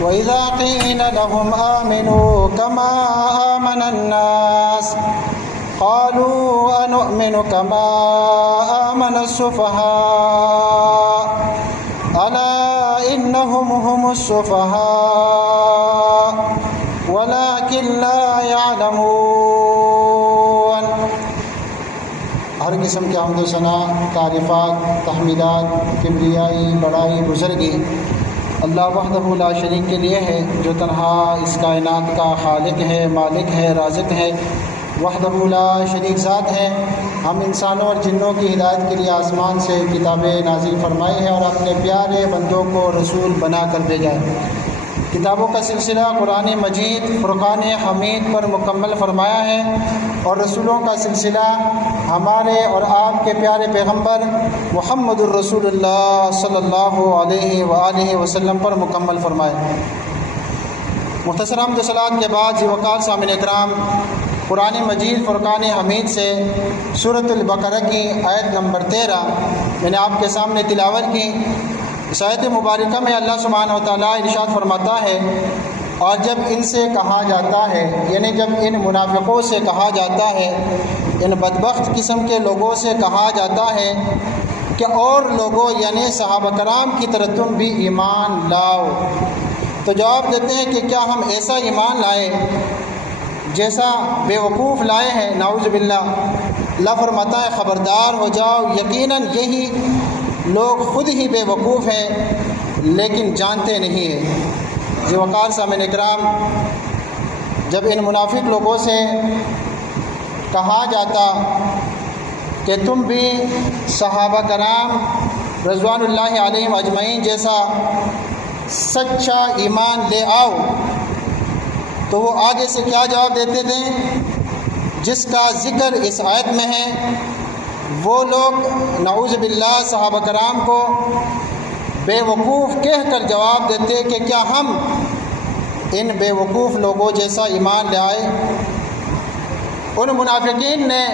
وَإِذَا قِيلَ لَهُمْ آمِنُوا كَمَا آمَنَ النَّاسُ قَالُوا أَنُؤْمِنُ كَمَا آمَنَ السُّفَهَاءُ أَلَا إِنَّهُمْ هُمُ السُّفَهَاءُ وَلَكِنْ لَا يَعْلَمُونَ۔ ہر قسم کے حمد و ثنا، تعریفات، تحمیدات، کبریائی، بڑائی، بزرگی اللہ وحدہ لا شریک کے لیے ہے، جو تنہا اس کائنات کا خالق ہے، مالک ہے، رازق ہے، وحدہ لا شریک ذات ہے۔ ہم انسانوں اور جنوں کی ہدایت کے لیے آسمان سے کتابیں نازل فرمائی ہے اور اپنے پیارے بندوں کو رسول بنا کر بھیجا ہے۔ کتابوں کا سلسلہ قرآن مجید فرقان حمید پر مکمل فرمایا ہے، اور رسولوں کا سلسلہ ہمارے اور آپ کے پیارے پیغمبر محمد الرسول اللہ صلی اللہ علیہ وآلہ وسلم پر مکمل فرمایا۔ مختصر حمد و صلوات کے بعد ذوالوقار سامعین اکرام، قرآن مجید فرقان حمید سے سورۃ البقرہ کی آیت نمبر 13 میں نے آپ کے سامنے تلاوت کی۔ اس آیت مبارکہ میں اللہ سبحانہ و تعالیٰ ارشاد فرماتا ہے، اور جب ان سے کہا جاتا ہے، یعنی جب ان منافقوں سے کہا جاتا ہے، ان بدبخت قسم کے لوگوں سے کہا جاتا ہے کہ اور لوگوں یعنی صحابہ کرام کی طرح تم بھی ایمان لاؤ، تو جواب دیتے ہیں کہ کیا ہم ایسا ایمان لائے جیسا بے وقوف لائے ہیں؟ نعوذ باللہ۔ اللہ فرماتا ہے خبردار ہو جاؤ، یقیناً یہی لوگ خود ہی بے وقوف ہیں لیکن جانتے نہیں ہیں۔ ذوالوقار سامعین اکرام، جب ان منافق لوگوں سے کہا جاتا کہ تم بھی صحابہ کرام رضوان اللہ علیہم اجمعین جیسا سچا ایمان لے آؤ، تو وہ آگے سے کیا جواب دیتے تھے جس کا ذکر اس آیت میں ہے؟ وہ لوگ نعوذ باللہ صحابہ کرام کو بے وقوف کہہ کر جواب دیتے کہ کیا ہم ان بے وقوف لوگوں جیسا ایمان لے آئے؟ ان منافقین نے،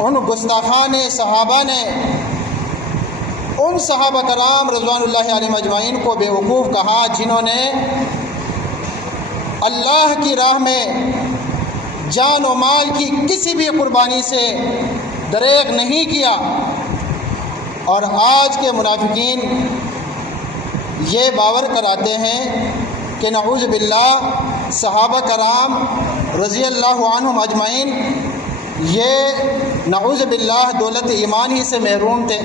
ان گستاخان صحابہ نے ان صحابہ کرام رضوان اللہ علیہم اجمعین کو بے وقوف کہا جنہوں نے اللہ کی راہ میں جان و مال کی کسی بھی قربانی سے دریغ نہیں کیا۔ اور آج کے منافقین یہ باور کراتے ہیں کہ نعوذ باللہ صحابہ کرام رضی اللہ عنہم اجمعین یہ نعوذ باللہ دولت ایمان ہی سے محروم تھے۔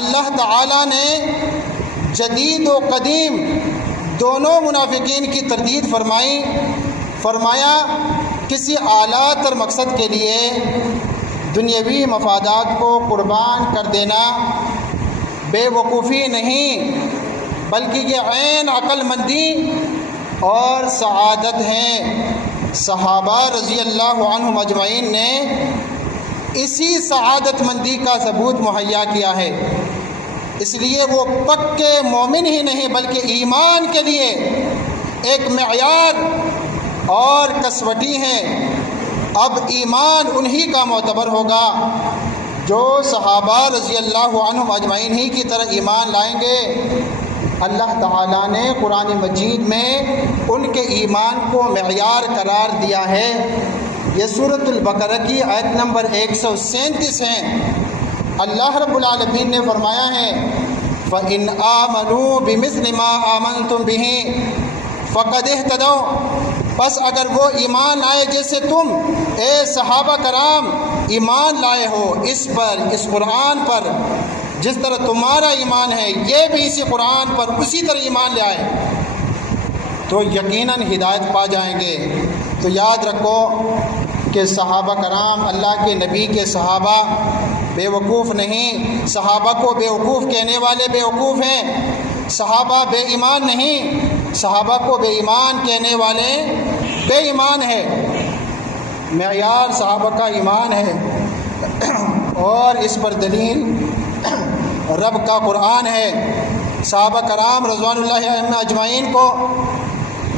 اللہ تعالیٰ نے جدید و قدیم دونوں منافقین کی تردید فرمایا کسی اعلیٰ تر مقصد کے لیے دنیاوی مفادات کو قربان کر دینا بے وقوفی نہیں بلکہ یہ عین عقل مندی اور سعادت ہیں۔ صحابہ رضی اللہ عنہم اجمعین نے اسی سعادت مندی کا ثبوت مہیا کیا ہے، اس لیے وہ پکے مومن ہی نہیں بلکہ ایمان کے لیے ایک معیار اور کسوٹی ہیں۔ اب ایمان انہی کا معتبر ہوگا جو صحابہ رضی اللہ عنہم اجمعین ہی کی طرح ایمان لائیں گے۔ اللہ تعالیٰ نے قرآن مجید میں ان کے ایمان کو معیار قرار دیا ہے۔ یہ سورۃ البقرہ کی آیت نمبر 137 ہے۔ اللہ رب العالمین نے فرمایا ہے فَإِنْ آمَنُوا بِمِثْلِ مَا آمَنْتُمْ بِهِ فَقَدِ اهْتَدَوْا، بس اگر وہ ایمان لائے جیسے تم اے صحابہ کرام ایمان لائے ہو اس پر، اس قرآن پر، جس طرح تمہارا ایمان ہے یہ بھی اسی قرآن پر اسی طرح ایمان لے آئے تو یقیناً ہدایت پا جائیں گے۔ تو یاد رکھو کہ صحابہ کرام اللہ کے نبی کے صحابہ بے وقوف نہیں، صحابہ کو بے وقوف کہنے والے بے وقوف ہیں، صحابہ بے ایمان نہیں، صحابہ کو بے ایمان کہنے والے بے ایمان ہے۔ معیار صحابہ کا ایمان ہے اور اس پر دلیل رب کا قرآن ہے۔ صحابہ کرام رضوان اللہ علیہم اجمعین کو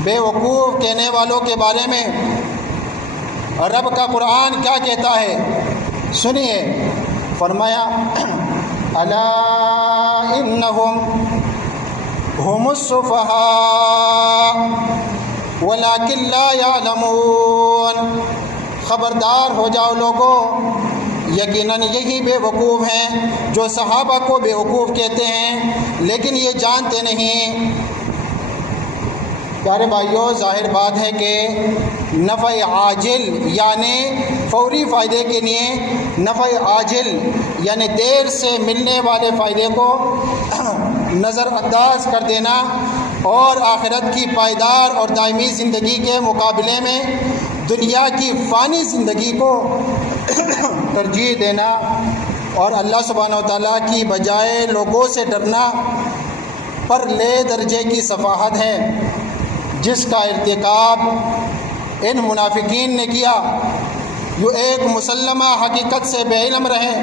بے وقوف کہنے والوں کے بارے میں رب کا قرآن کیا کہتا ہے سنیے۔ فرمایا الا انہم هم السفهاء ولكن لا يعلمون۔ خبردار ہو جاؤ لوگو، یقیناً یہی بے وقوف ہیں جو صحابہ کو بے وقوف کہتے ہیں لیکن یہ جانتے نہیں۔ پیارے بھائیوں، ظاہر بات ہے کہ نفع عاجل یعنی فوری فائدے کے لیے نفع عاجل یعنی دیر سے ملنے والے فائدے کو نظر انداز کر دینا اور آخرت کی پائیدار اور دائمی زندگی کے مقابلے میں دنیا کی فانی زندگی کو ترجیح دینا اور اللہ سبحانہ و تعالیٰ کی بجائے لوگوں سے ڈرنا پر لے درجے کی صفاحت ہے جس کا ارتکاب ان منافقین نے کیا۔ جو ایک مسلمہ حقیقت سے بے علم رہے۔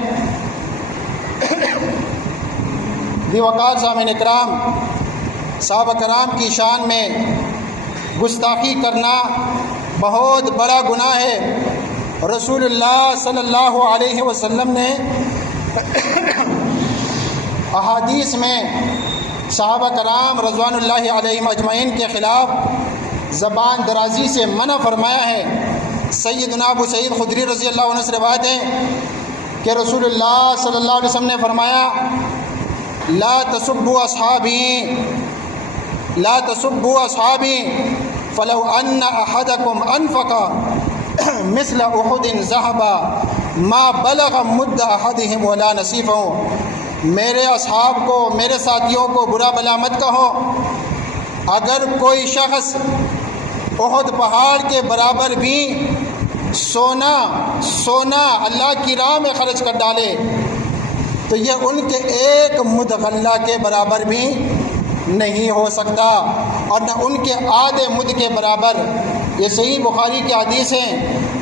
وقار سامعین کرام، صحابہ کرام کی شان میں گستاخی کرنا بہت بڑا گناہ ہے۔ رسول اللہ صلی اللہ علیہ وسلم نے احادیث میں صحابہ کرام رضوان اللہ علیہم اجمعین کے خلاف زبان درازی سے منع فرمایا ہے۔ سیدنا ابو سعید خدری رضی اللہ عنہ سے روایت ہے کہ رسول اللہ صلی اللہ علیہ وسلم نے فرمایا لا تسبوا اصحابی فلو ان احدکم انفق مثل احد ذهبا ما بلغ مد احدهم ولا نصیفه۔ میرے اصحاب کو، میرے ساتھیوں کو برا بلا مت کہو۔ اگر کوئی شخص احد پہاڑ کے برابر بھی سونا اللہ کی راہ میں خرچ کر ڈالے تو یہ ان کے ایک مد غلہ کے برابر بھی نہیں ہو سکتا اور نہ ان کے آدھے مد کے برابر۔ یہ صحیح بخاری کی حدیث ہیں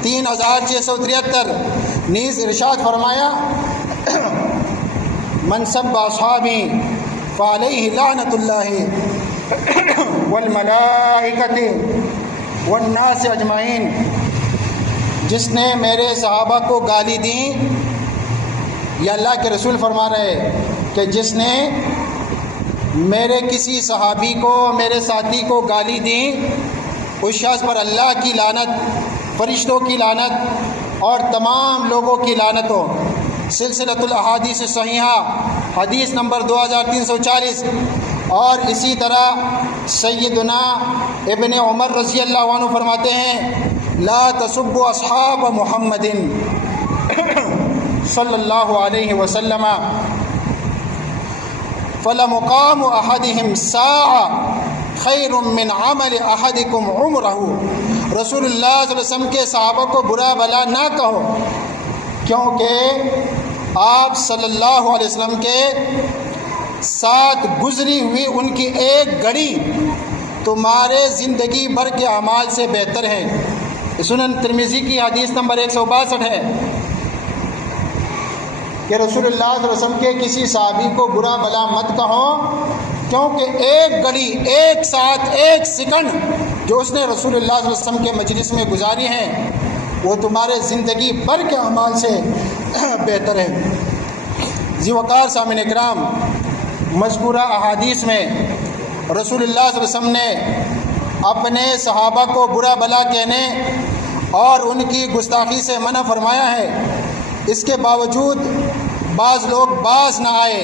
3673۔ نیز ارشاد فرمایا من سب اصحابی فعلیہ لعنت اللہ والملائکۃ والناس اجمعین۔ جس نے میرے صحابہ کو گالی دی، یا اللہ کے رسول فرما رہے کہ جس نے میرے کسی صحابی کو، میرے ساتھی کو گالی دی، اس شخص پر اللہ کی لعنت، فرشتوں کی لعنت اور تمام لوگوں کی لعنت ہو۔ سلسلۃ الاحادیث صحیحہ حدیث نمبر 2340۔ اور اسی طرح سیدنا ابن عمر رضی اللہ عنہ فرماتے ہیں لا تسبوا اصحاب محمد صلی اللہ علیہ وسلم فلمقام احدہم ساعۃ خیر من عمل احدکم عمرہ۔ رسول اللہ صلی اللہ علیہ وسلم کے صحابہ کو برا بلا نہ کہو، کیونکہ آپ صلی اللہ علیہ وسلم کے ساتھ گزری ہوئی ان کی ایک گھڑی تمہارے زندگی بھر کے اعمال سے بہتر ہے۔ سنن ترمذی کی حدیث نمبر 162 ہے کہ رسول اللہ صلی اللہ علیہ وسلم کے کسی صحابی کو برا بلا مت کہو، کیونکہ ایک گھڑی، ایک ساتھ، ایک سیکنڈ جو اس نے رسول اللہ صلی اللہ علیہ وسلم کے مجلس میں گزاری ہیں وہ تمہارے زندگی بھر کے اعمال سے بہتر ہے۔ وقار سامعین اکرام، مذکورہ احادیث میں رسول اللہ صلی اللہ علیہ وسلم نے اپنے صحابہ کو برا بلا کہنے اور ان کی گستاخی سے منع فرمایا ہے۔ اس کے باوجود بعض لوگ باز نہ آئے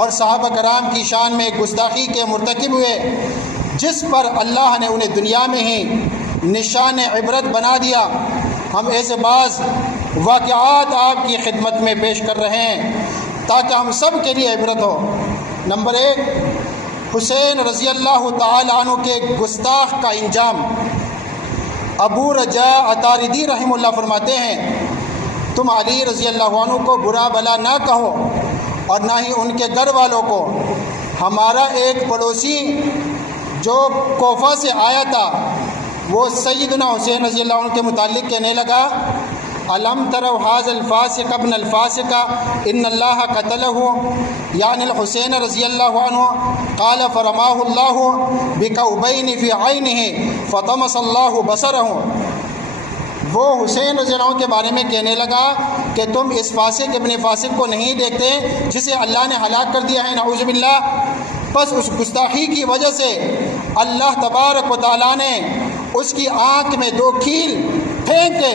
اور صحابہ کرام کی شان میں گستاخی کے مرتکب ہوئے، جس پر اللہ نے انہیں دنیا میں ہی نشان عبرت بنا دیا۔ ہم ایسے بعض واقعات آپ کی خدمت میں پیش کر رہے ہیں تاکہ ہم سب کے لیے عبرت ہو۔ نمبر 1، حسین رضی اللہ تعالی عنہ کے گستاخ کا انجام۔ ابو رجاء عطاردی رحمہ اللہ فرماتے ہیں تم علی رضی اللہ عنہ کو برا بلا نہ کہو اور نہ ہی ان کے گھر والوں کو۔ ہمارا ایک پڑوسی جو کوفہ سے آیا تھا وہ سیدنا حسین رضی اللہ عنہ کے متعلق کہنے لگا الم تروا ھذا الفاسق ابن الفاسق ان اللہ قتلہ، یعنی الحسین رضی اللہ عنہ قال فرماہ اللہ بکوبین فی عینہ فطمس اللہ بصرہ۔ وہ حسین رضی اللہ عنہ کے بارے میں کہنے لگا کہ تم اس فاسق ابن فاسق کو نہیں دیکھتے جسے اللہ نے ہلاک کر دیا ہے، نعوذ باللہ۔ بس اس گستاخی کی وجہ سے اللہ تبارک و تعالیٰ نے اس کی آنکھ میں 2 کیل پھینکے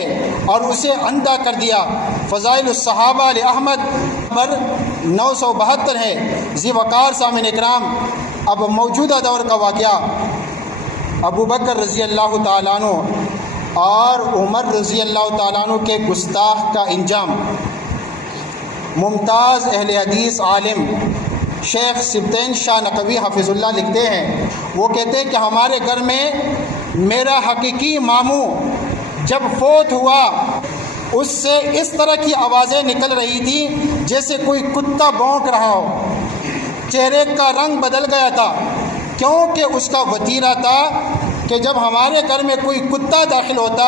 اور اسے اندھا کر دیا۔ فضائل الصحابہ لأحمد پر 972 ہے۔ ذی وقار سامعین اکرام، اب موجودہ دور کا واقعہ، ابو بکر رضی اللہ تعالیٰ عنہ اور عمر رضی اللہ تعالیٰ عنہ کے گستاخ کا انجام۔ ممتاز اہل حدیث عالم شیخ سبطین شاہ نقوی حفظ اللہ لکھتے ہیں، وہ کہتے ہیں کہ ہمارے گھر میں میرا حقیقی ماموں جب فوت ہوا اس سے اس طرح کی آوازیں نکل رہی تھیں جیسے کوئی کتا بھونک رہا ہو۔ چہرے کا رنگ بدل گیا تھا، کیونکہ اس کا وتیرہ تھا کہ جب ہمارے گھر میں کوئی کتا داخل ہوتا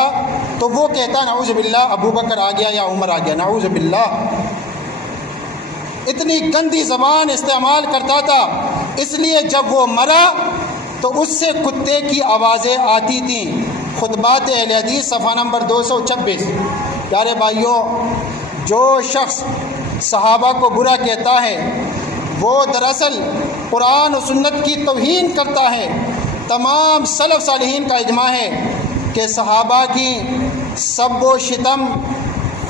تو وہ کہتا نعوذ باللہ ابو بکر آ گیا یا عمر آ گیا، نعوذ باللہ۔ اتنی گندی زبان استعمال کرتا تھا، اس لیے جب وہ مرا تو اس سے کتے کی آوازیں آتی تھیں۔ خطبات اہل حدیث صفحہ نمبر 226۔ پیارے بھائیوں، جو شخص صحابہ کو برا کہتا ہے وہ دراصل قرآن و سنت کی توہین کرتا ہے۔ تمام سلف صالحین کا اجماع ہے کہ صحابہ کی سب و شتم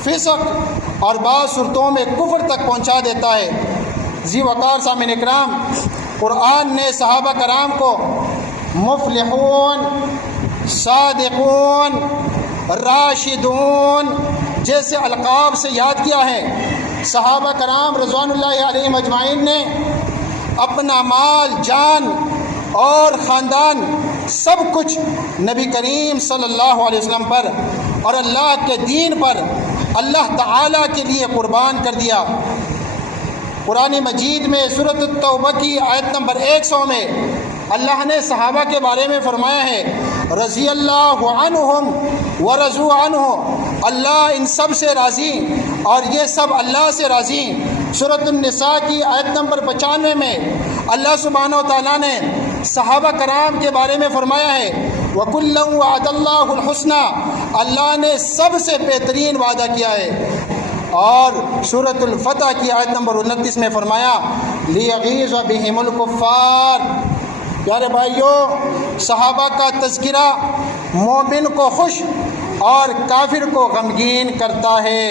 فسق اور بعض صورتوں میں کفر تک پہنچا دیتا ہے۔ ذی وقار سامعین اکرام، قرآن نے صحابہ کرام کو مفلحون، صادقون، راشدون جیسے القاب سے یاد کیا ہے۔ صحابہ کرام رضوان اللہ علیہم اجمعین نے اپنا مال، جان اور خاندان سب کچھ نبی کریم صلی اللہ علیہ وسلم پر اور اللہ کے دین پر اللہ تعالیٰ کے لیے قربان کر دیا۔ قرآن مجید میں سورۃ التوبہ کی آیت نمبر 100 میں اللہ نے صحابہ کے بارے میں فرمایا ہے، رضی اللہ عنہم ورضوا عنہ، اللہ ان سب سے راضی اور یہ سب اللہ سے راضی۔ سورۃ النساء کی آیت نمبر 95 میں اللہ سبحانہ و تعالیٰ نے صحابہ کرام کے بارے میں فرمایا ہے، وَكُلًّا وَعَدَ اللَّهُ الْحُسْنَى، اللہ نے سب سے بہترین وعدہ کیا ہے۔ اور سورۃ الفتح کی آیت نمبر 29 میں فرمایا، لِيَغِيظَ بِهِمُ الْكُفَّارَ۔ پیارے بھائیوں، صحابہ کا تذکرہ مومن کو خوش اور کافر کو غمگین کرتا ہے۔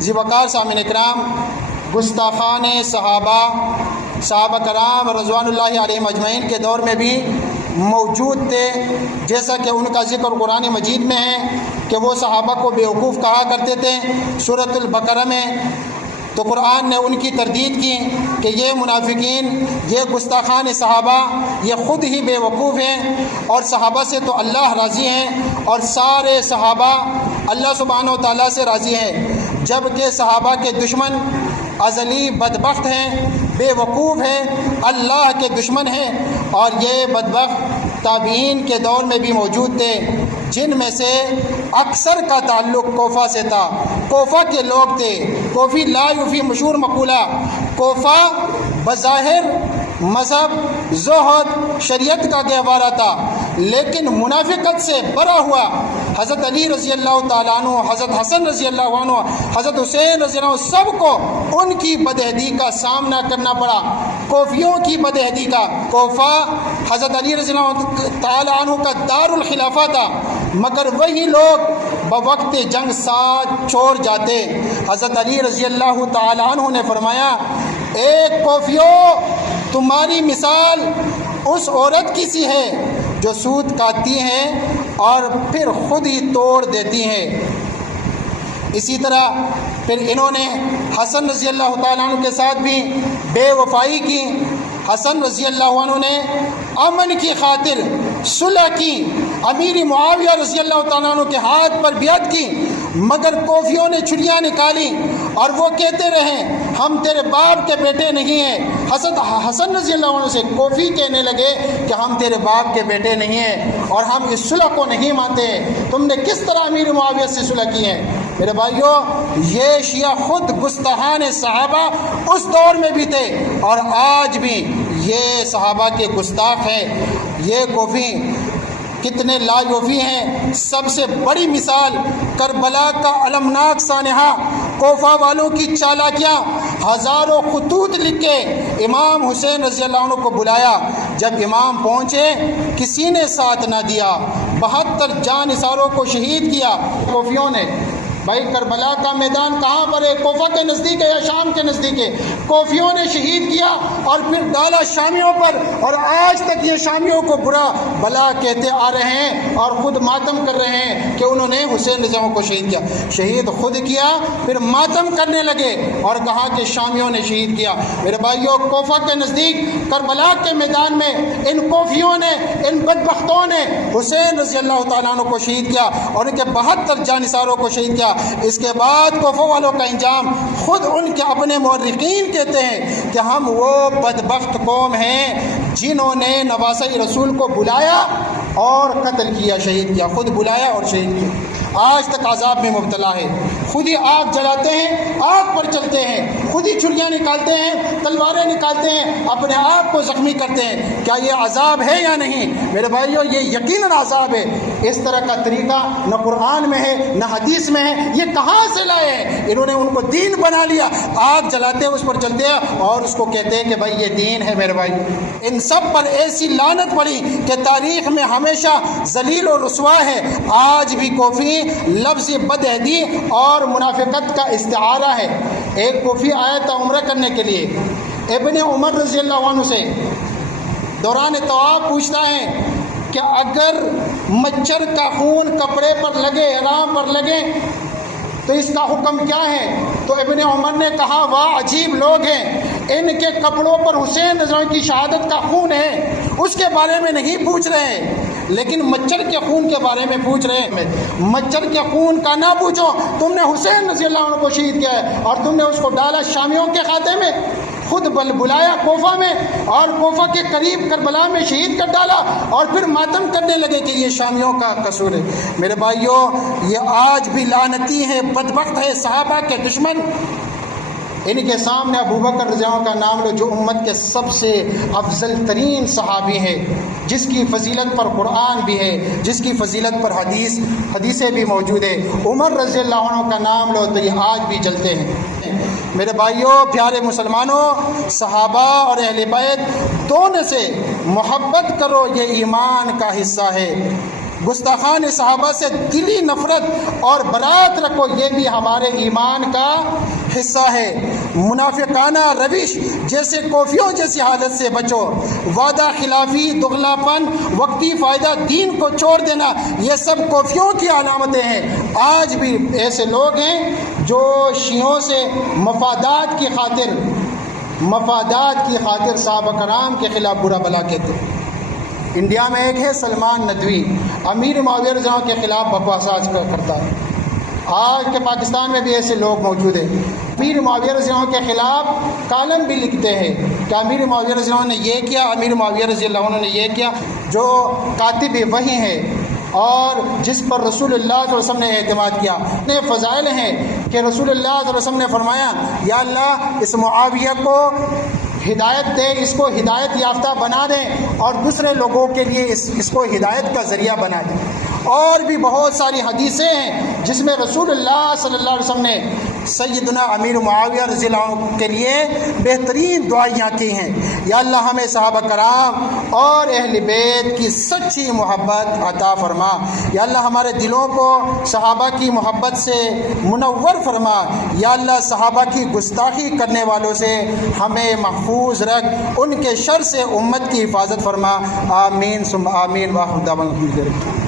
ذی وقار سامعین اکرام، گستاخان صحابہ کرام رضوان اللہ علیہم اجمعین کے دور میں بھی موجود تھے، جیسا کہ ان کا ذکر قرآن مجید میں ہے کہ وہ صحابہ کو بیوقوف کہا کرتے تھے۔ سورۃ البقرہ میں تو قرآن نے ان کی تردید کی کہ یہ منافقین، یہ گستاخان صحابہ، یہ خود ہی بے وقوف ہیں اور صحابہ سے تو اللہ راضی ہیں اور سارے صحابہ اللہ سبحانہ و تعالیٰ سے راضی ہیں، جبکہ صحابہ کے دشمن ازلی بدبخت ہیں، بے وقوف ہیں، اللہ کے دشمن ہیں، اور یہ بدبخت تابعین کے دور میں بھی موجود تھے، جن میں سے اکثر کا تعلق کوفہ سے تھا۔ کوفہ کے لوگ تھے۔ کوفی لا یوفی مشہور مقولہ، کوفہ بظاہر مذہب، زہد، شریعت کا گہوارہ تھا، لیکن منافقت سے بھرا ہوا حضرت علی رضی اللہ تعالیٰ عنہ، حضرت حسن رضی اللہ عنہ، حضرت حسین رضی اللہ عنہ، سب کو ان کی بدعہدی کا سامنا کرنا پڑا، کوفیوں کی بدعہدی کا۔ کوفہ حضرت علی رضی اللہ تعالیٰ عنہ کا دار الخلافہ تھا، مگر وہی لوگ بوقت جنگ ساتھ چھوڑ جاتے۔ حضرت علی رضی اللہ تعالیٰ عنہ نے فرمایا، ایک کوفیوں، تمہاری مثال اس عورت کی سی ہے جو سود کاٹتی ہیں اور پھر خود ہی توڑ دیتی ہیں۔ اسی طرح پھر انہوں نے حسن رضی اللہ تعالیٰ عنہ کے ساتھ بھی بے وفائی کی۔ حسن رضی اللہ عنہ نے امن کی خاطر صلح کی، امیر معاویہ رضی اللہ تعالیٰ عنہ کے ہاتھ پر بیعت کی، مگر کوفیوں نے چھریاں نکالی اور وہ کہتے رہے، ہم تیرے باپ کے بیٹے نہیں ہیں۔ حضرت حسن رضی اللہ عنہ سے کوفی کہنے لگے کہ ہم تیرے باپ کے بیٹے نہیں ہیں اور ہم اس صلح کو نہیں مانتے، تم نے کس طرح امیر معاویہ سے صلح کی ہے؟ میرے بھائیوں، یہ شیعہ خود گستاخان صحابہ اس دور میں بھی تھے اور آج بھی یہ صحابہ کے گستاخ ہیں۔ یہ کوفی کتنے لاجوفی ہیں۔ سب سے بڑی مثال کربلا کا المناک سانحہ، کوفہ والوں کی چالاکیاں، ہزاروں خطوط لکھ کے امام حسین رضی اللہ عنہ کو بلایا۔ جب امام پہنچے کسی نے ساتھ نہ دیا، 72 جان نثاروں کو شہید کیا کوفیوں نے۔ بھائی کربلا کا میدان کہاں پر ہے؟ کوفہ کے نزدیک ہے یا شام کے نزدیک ہے؟ کوفیوں نے شہید کیا اور پھر ڈالا شامیوں پر، اور آج تک یہ شامیوں کو برا بلا کہتے آ رہے ہیں اور خود ماتم کر رہے ہیں کہ انہوں نے حسین رضا کو شہید کیا۔ شہید خود کیا، پھر ماتم کرنے لگے اور کہا کہ شامیوں نے شہید کیا۔ میرے بھائیوں، کوفہ کے نزدیک کربلا کے میدان میں ان کوفیوں نے، ان بدبختوں نے حسین رضی اللہ تعالیٰ عنہ کو شہید کیا اور ان کے 72 جانثاروں کو شہید کیا۔ اس کے بعد کوفہ والوں کا انجام خود ان کے اپنے مورخین کہتے ہیں کہ ہم وہ بدبخت قوم ہیں جنہوں نے نواسہ رسول کو بلایا اور قتل کیا، شہید کیا، خود بلایا اور شہید کیا۔ آج تک عذاب میں مبتلا ہے، خود ہی آگ جلاتے ہیں، آگ پر چلتے ہیں، خود ہی چھریاں نکالتے ہیں، تلواریں نکالتے ہیں، اپنے آپ کو زخمی کرتے ہیں۔ کیا یہ عذاب ہے یا نہیں؟ میرے بھائیوں، یہ یقیناً عذاب ہے۔ اس طرح کا طریقہ نہ قرآن میں ہے نہ حدیث میں ہے۔ یہ کہاں سے لائے ہیں؟ انہوں نے ان کو دین بنا لیا، آگ جلاتے ہیں، اس پر چلتے ہیں اور اس کو کہتے ہیں کہ بھائی یہ دین ہے۔ میرے بھائی، ان سب پر ایسی لعنت پڑی کہ تاریخ میں ہمیشہ ذلیل و رسوا ہے۔ آج بھی کوفی لفظ بدعہدی اور منافقت کا استعارہ ہے۔ ایک کوفی آیا تھا عمرہ کرنے کے لیے، ابن عمر رضی اللہ عنہ سے دوران طواف پوچھتا ہے کہ اگر مچھر کا خون کپڑے پر لگے، احرام پر لگے تو اس کا حکم کیا ہے؟ تو ابن عمر نے کہا واہ عجیب لوگ ہیں، ان کے کپڑوں پر حسین رضی اللہ عنہ کی شہادت کا خون ہے، اس کے بارے میں نہیں پوچھ رہے ہیں، لیکن مچھر کے خون کے بارے میں پوچھ رہے ہیں۔ مچھر کے خون کا نہ پوچھو، تم نے حسین رضی اللہ عنہ کو شہید کیا ہے اور تم نے اس کو ڈالا شامیوں کے کھاتے میں، خود بلایا کوفہ میں اور کوفہ کے قریب کربلا میں شہید کر ڈالا اور پھر ماتم کرنے لگے کہ یہ شامیوں کا قصور ہے۔ میرے بھائیوں، یہ آج بھی لعنتی ہے، بدبخت ہے، صحابہ کے دشمن۔ ان کے سامنے ابوبکر رضی اللہ عنہ کا نام لو، جو امت کے سب سے افضل ترین صحابی ہے، جس کی فضیلت پر قرآن بھی ہے، جس کی فضیلت پر حدیثیں بھی موجود ہیں۔ عمر رضی اللہ عنہ کا نام لو تو یہ آج بھی جلتے ہیں۔ میرے بھائیوں، پیارے مسلمانوں، صحابہ اور اہل بیت دونوں سے محبت کرو، یہ ایمان کا حصہ ہے۔ گستاخان صحابہ سے دلی نفرت اور برات رکھو، یہ بھی ہمارے ایمان کا حصہ ہے۔ منافقانہ روش جیسے کوفیوں جیسی حالت سے بچو۔ وعدہ خلافی، دغلا پن، وقتی فائدہ، دین کو چھوڑ دینا، یہ سب کوفیوں کی علامتیں ہیں۔ آج بھی ایسے لوگ ہیں جو شیعوں سے مفادات کی خاطر صحابہ کرام کے خلاف برا بلا کہتے ہیں۔ انڈیا میں ایک ہے سلمان ندوی، امیر معاویہ رضی اللہ عنہ کے خلاف بکواسات کرتا ہے۔ آج کے پاکستان میں بھی ایسے لوگ موجود ہیں، امیر معاویہ رضی اللہ عنہ کے خلاف کالم بھی لکھتے ہیں کہ امیر معاویہ رضی اللہ عنہ نے یہ کیا، امیر معاویہ رضی اللہ عنہ نے یہ کیا۔ جو کاتب وحی ہے اور جس پر رسول اللہ صلی اللہ علیہ وسلم نے اعتماد کیا، اتنے فضائل ہیں کہ رسول اللہ صلی اللہ علیہ وسلم نے فرمایا یا اللہ اس معاویہ کو ہدایت دے، اس کو ہدایت یافتہ بنا دیں اور دوسرے لوگوں کے لیے اس کو ہدایت کا ذریعہ بنا دیں۔ اور بھی بہت ساری حدیثیں ہیں جس میں رسول اللہ صلی اللہ علیہ وسلم نے سیدنا امیر معاویہ رضی اللہ عنہ کے لیے بہترین دعائیاں کی ہیں۔ یا اللہ ہمیں صحابہ کرام اور اہل بیت کی سچی محبت عطا فرما۔ یا اللہ ہمارے دلوں کو صحابہ کی محبت سے منور فرما۔ یا اللہ صحابہ کی گستاخی کرنے والوں سے ہمیں محفوظ رکھ، ان کے شر سے امت کی حفاظت فرما۔ آمین ثم آمین۔ واخر دعوانا الحمدللہ۔